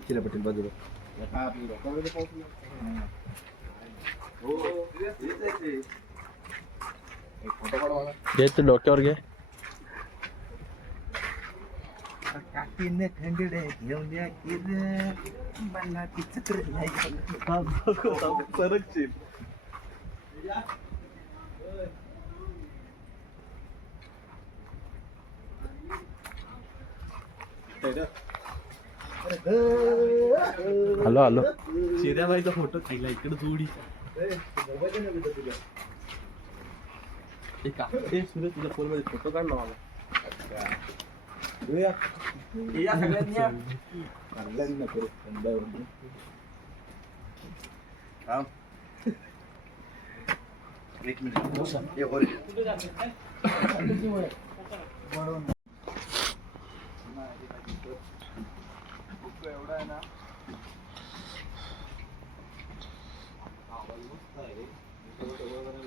चिरापटेल बाजूला घे ते डोक्यावर घे काकीने थंडी रे घेऊन द्या की रे मला ती चक्र सरकशील हॅलो हॅलो. चिऱ्याबाईचा फोटो खायला इकडे जोडी. ते सुरेश तुझ्या फोनमध्ये फोटो काढ ना मला. एक मिनिट. ये बोल हे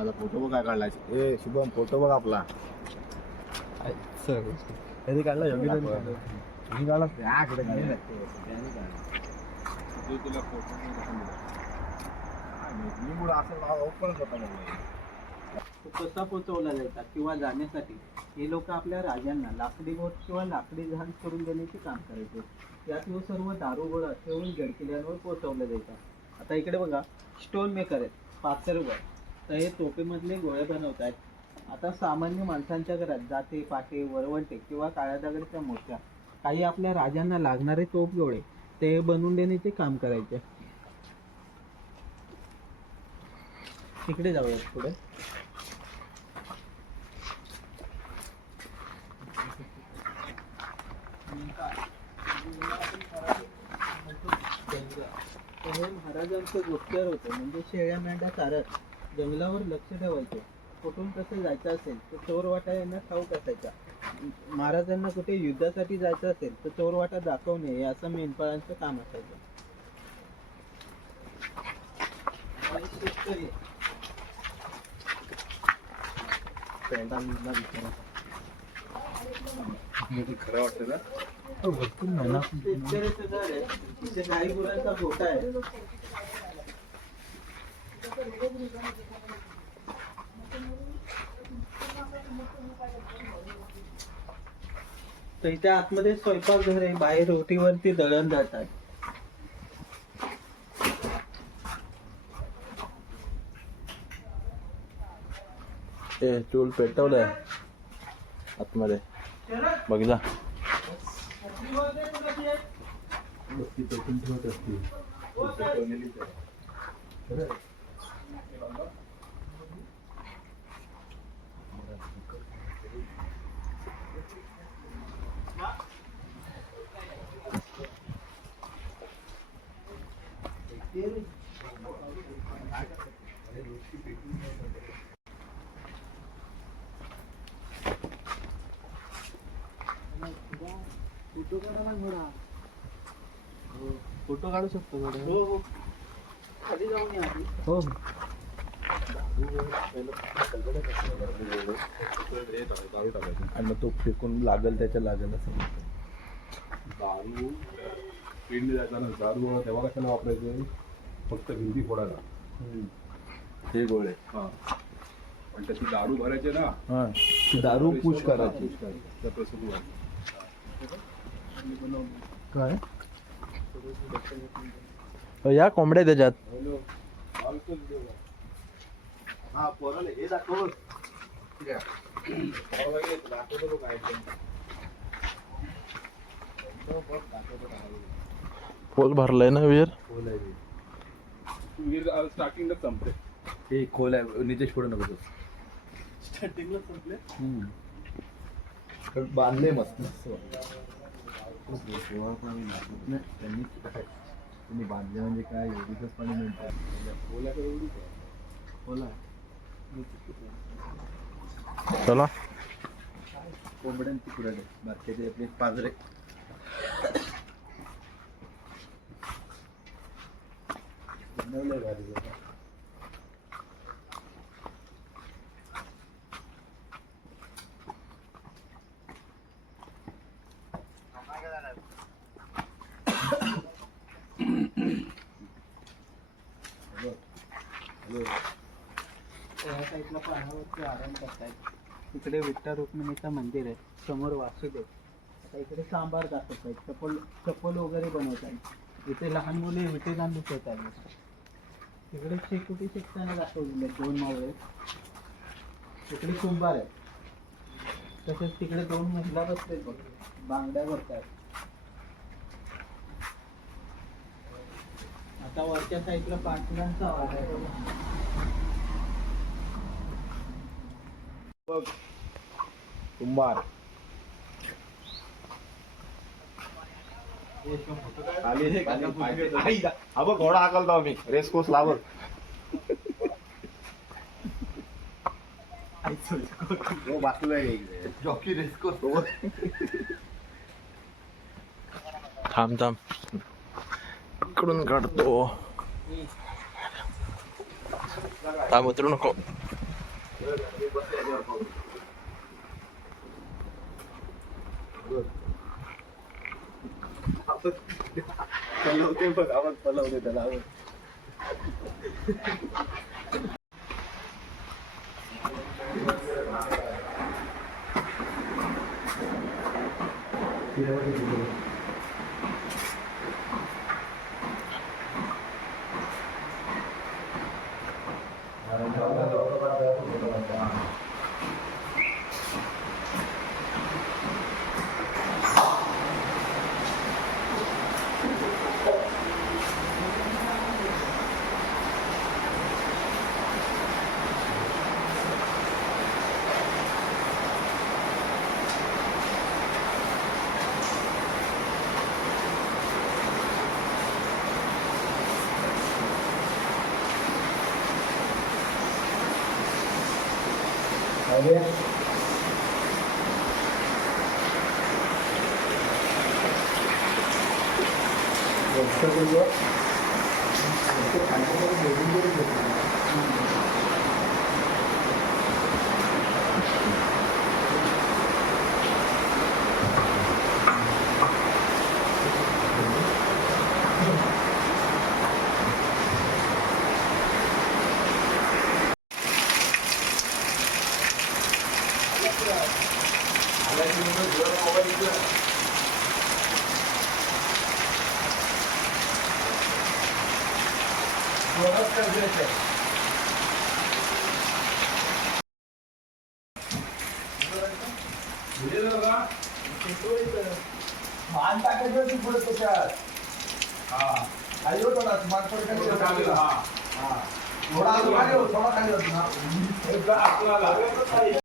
माझा फोटो बघ काय काढलाय ए शुभम फोटो बघ आपला. काढला योगी मी काढला? त्याकडे काय मी मुलं असं ओपन होता मोबाईल तो कसा पोचवला जायचा किंवा जाण्यासाठी? हे लोक आपल्या राजांना लाकडी बोट किंवा लाकडी जहाज करून देण्याचे काम करायचे. त्यात व सर्व दारुगोळा ठेवून गडकिल्ल्यांवर पोचवलं जायचं. आता इकडे बघा स्टोन मेकर आहेत. पाचरवर तर हे टोपेमधले गोळे बनवतात आता सामान्य माणसांच्या घरात जाते पाटे वरवंटे किंवा काळ्या दगडच्या मोठ्या काही आपल्या राजांना लागणारे टोप गोळे ते बनवून देण्याचे काम करायचे. तिकडे जाऊयात पुढे. हे महाराजांचं गोष्टीवर होतं म्हणजे शेळ्या मेंढ्या चारत जंगलावर लक्ष ठेवायचे. कुठून कसं जायचं असेल तर चोरवाटा यांना ठाऊक असायचा. महाराजांना कुठे युद्धासाठी जायचं असेल तर चोरवाटा दाखवणे हे असं मेंढपाळांचं काम असायचं. खरं वाटतं ना? शेतकऱ्याचं घर आहे. तिथे गाई गुरांचा गोठा आहे. तर इथे आतमध्ये स्वयंपाकघर आहे बाहेर रोटीवरती दळण जातात. ए चूल पेटवलंय. आतमध्ये. बघ जा. फोटो काढायला फोटो काढू शकतो मॅडम. हो हो. खाली जाऊन या आधी. हो. आणि मग तो फेकून लागल त्याच्या लागल असं दारू पिंड जायचा ना दारू तेव्हा कशाला वापरायचे? फक्त भिंती फोडायला. हे गोळे हा. पण त्याची दारू भरायचे ना? हा. दारू पुश करायची. प्रसूती काय? या कोंबड्या त्याच्यात. हा पोराला हे दाखव. पोल भरलाय ना विहीर स्टार्टिंगलाच संपते हे खोल आहे. नितेश पुढे नको स्टार्टिंगला संपले बांधले मस्त. त्यांनी त्यांनी बांधले म्हणजे काय? एवढीच पाणी मिळतं. ओल्याकडे एवढीच आहे. चला. कोंबड्यांची कुऱ्हाड आहे आपले पाजरे. बनवलंय भारी जरा. त्या साईडला पहाडावरती आराम करतायत इकडे विठ्ठल रुक्मिणीचं मंदिर आहे समोर वासुदेव आता इकडे सांबार दाखवत आहेत चप्पल चप्पल वगैरे बनवत आहेत इथे लहान मुले विटेदान दिसत आहेत तिकडे शेकुटी शेकताना दाखवलेले दोन मावळे. तिकडे कुंभार आहे तसेच तिकडे दोन महिला बसलेत बघ. बांगड्या भरतात. आता वरच्या साईडला पाटलांचा आवाज आहे. बघ. कुंभार. हे हा बघ घोडा हाकलतो आम्ही. रेस कोर्स लावत हो जॉकी रेस कोर्स. थांब थांब. इकडून काढतो. थांब उतरू नको. dapat. Kalaw kayo ba dapat palaw ni Dalawin? 다음에 이렇게 해서 이렇게 반대로 내리는 거예요. मान टाकायची होती पुढे त्याच्यात खाली होतो ना. स्मार्ट थोडा खाली होतो थोडा खाली होतो ना